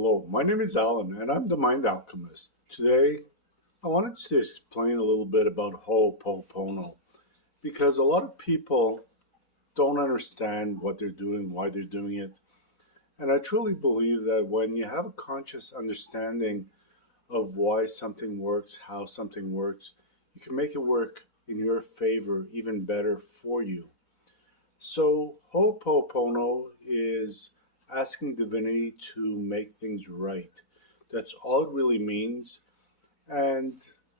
Hello, my name is Alan, and I'm the Mind Alchemist. Today, I wanted to explain a little bit about Ho Oponopono because a lot of people don't understand what they're doing, why they're doing it. And I truly believe that when you have a conscious understanding of why something works, how something works, you can make it work in your favor even better for you. So, Ho Oponopono is asking divinity to make things right. That's all it really means. And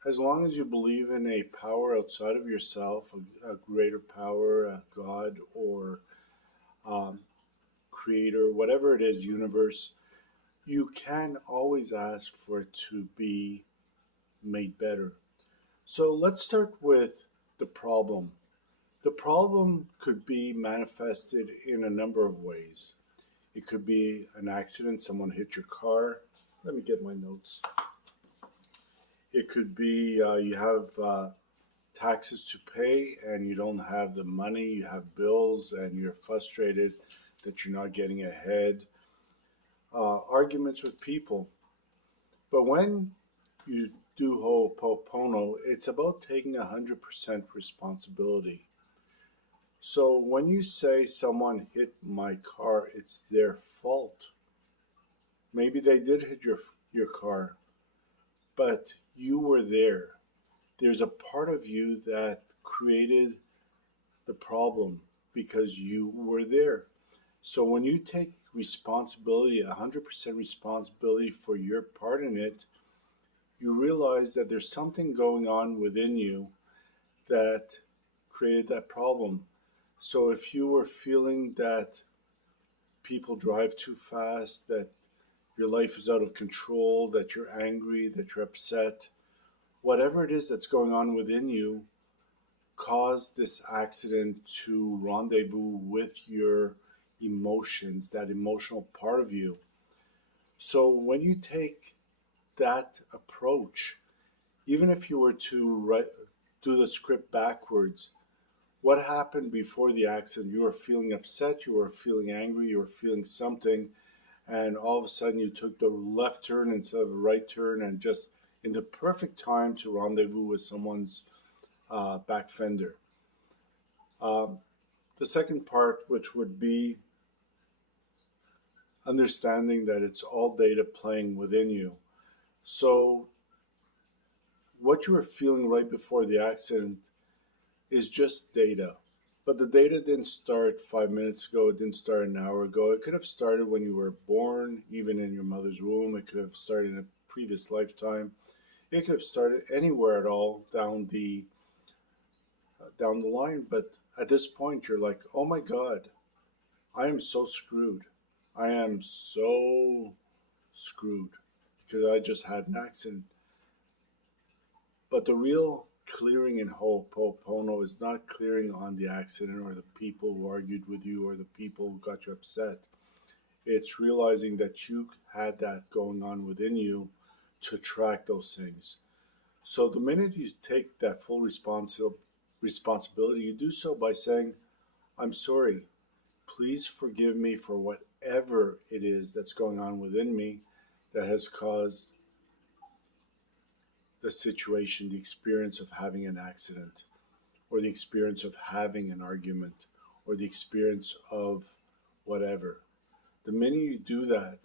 as long as you believe in a power outside of yourself, a greater power, a God or um, creator, whatever it is, universe, you can always ask for it to be made better. So let's start with the problem. The problem could be manifested in a number of ways. It could be an accident, someone hit your car. Let me get my notes. It could be you have taxes to pay and you don't have the money, you have bills and you're frustrated that you're not getting ahead. Arguments with people. But when you do Ho'oponopono, it's about taking 100% responsibility. So when you say someone hit my car, it's their fault. Maybe they did hit your car, but you were there. There's a part of you that created the problem because you were there. So when you take responsibility, 100% responsibility for your part in it, you realize that there's something going on within you that created that problem. So if you were feeling that people drive too fast, that your life is out of control, that you're angry, that you're upset, whatever it is that's going on within you caused this accident to rendezvous with your emotions, that emotional part of you. So when you take that approach, even if you were to do the script backwards, what happened before the accident? You were feeling upset, you were feeling angry, you were feeling something, and all of a sudden you took the left turn instead of a right turn, and just in the perfect time to rendezvous with someone's back fender. Um, the second part, which would be understanding that it's all data playing within you. So, what you were feeling right before the accident is just data. But the data didn't start 5 minutes ago, it didn't start an hour ago. It could have started when you were born, even in your mother's womb. It could have started in a previous lifetime. It could have started anywhere at all down the line. But at this point, you're like, oh my God, I am so screwed. I am so screwed because I just had an accident. But the real clearing in Ho'oponopono is not clearing on the accident or the people who argued with you or the people who got you upset. It's realizing that you had that going on within you to track those things. So the minute you take that full responsibility, you do so by saying, I'm sorry. Please forgive me for whatever it is that's going on within me that has caused the situation, the experience of having an accident, or the experience of having an argument, or the experience of whatever. The minute you do that,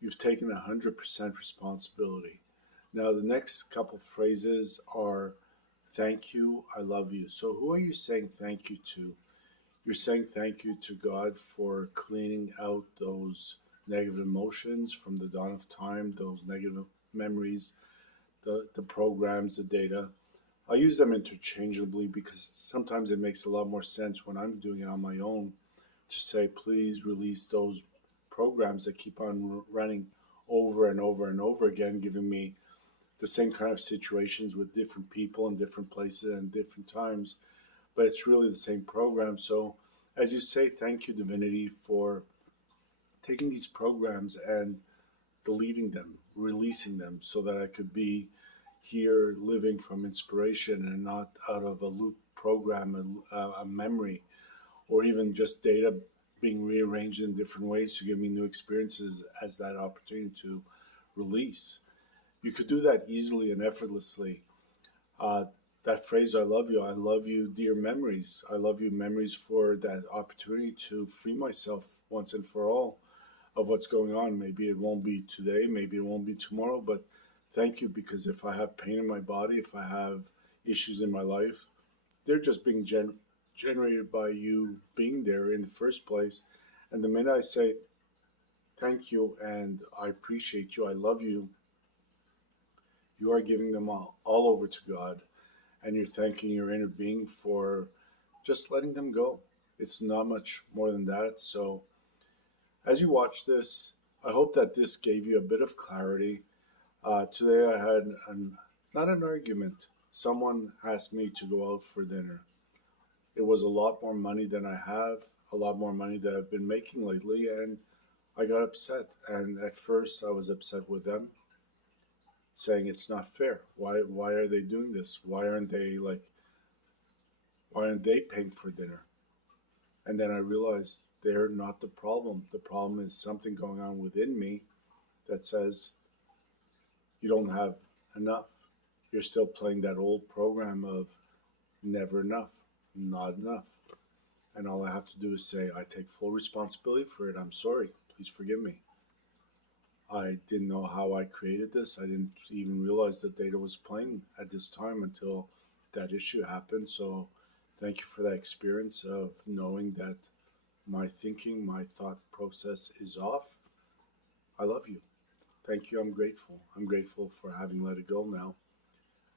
you've taken 100% responsibility. Now, the next couple phrases are thank you, I love you. So, who are you saying thank you to? You're saying thank you to God for cleaning out those negative emotions from the dawn of time, those negative memories, the programs, the data. I use them interchangeably because sometimes it makes a lot more sense when I'm doing it on my own to say, please release those programs that keep on running over and over and over again, giving me the same kind of situations with different people in different places and different times. But it's really the same program. So, as you say, thank you, Divinity, for taking these programs and deleting them, releasing them so that I could be here living from inspiration and not out of a loop program, a memory, or even just data being rearranged in different ways to give me new experiences as that opportunity to release. You could do that easily and effortlessly. Uh, that phrase, I love you, dear memories. I love you, memories, for that opportunity to free myself once and for all of what's going on. Maybe it won't be today, maybe it won't be tomorrow, but thank you, because if I have pain in my body, if I have issues in my life, they're just being generated by you being there in the first place. And the minute I say thank you and I appreciate you, I love you, you are giving them all over to God, and you're thanking your inner being for just letting them go. It's not much more than that. So, as you watch this, I hope that this gave you a bit of clarity. Today I had not an argument. Someone asked me to go out for dinner. It was a lot more money than I have, a lot more money that I've been making lately, and I got upset. And at first, I was upset with them, saying it's not fair. Why are they doing this? Why aren't they paying for dinner? And then I realized they're not the problem. The problem is something going on within me that says you don't have enough. You're still playing that old program of never enough, not enough. And all I have to do is say, I take full responsibility for it. I'm sorry. Please forgive me. I didn't know how I created this. I didn't even realize that data was playing at this time until that issue happened. So thank you for that experience of knowing that my thinking, my thought process is off. I love you. Thank you. I'm grateful. I'm grateful for having let it go now.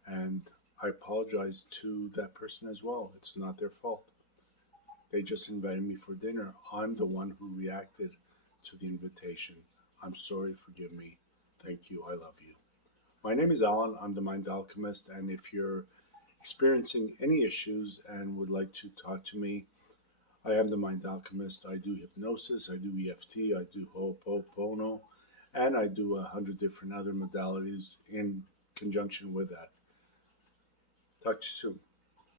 And I apologize to that person as well. It's not their fault. They just invited me for dinner. I'm the one who reacted to the invitation. I'm sorry, forgive me. Thank you, I love you. My name is Alan, I'm the Mind Alchemist, and if you're experiencing any issues and would like to talk to me, I am the Mind Alchemist. I do hypnosis, I do EFT, I do Ho Oponopono, and I do 100 different other modalities in conjunction with that. Talk to you soon.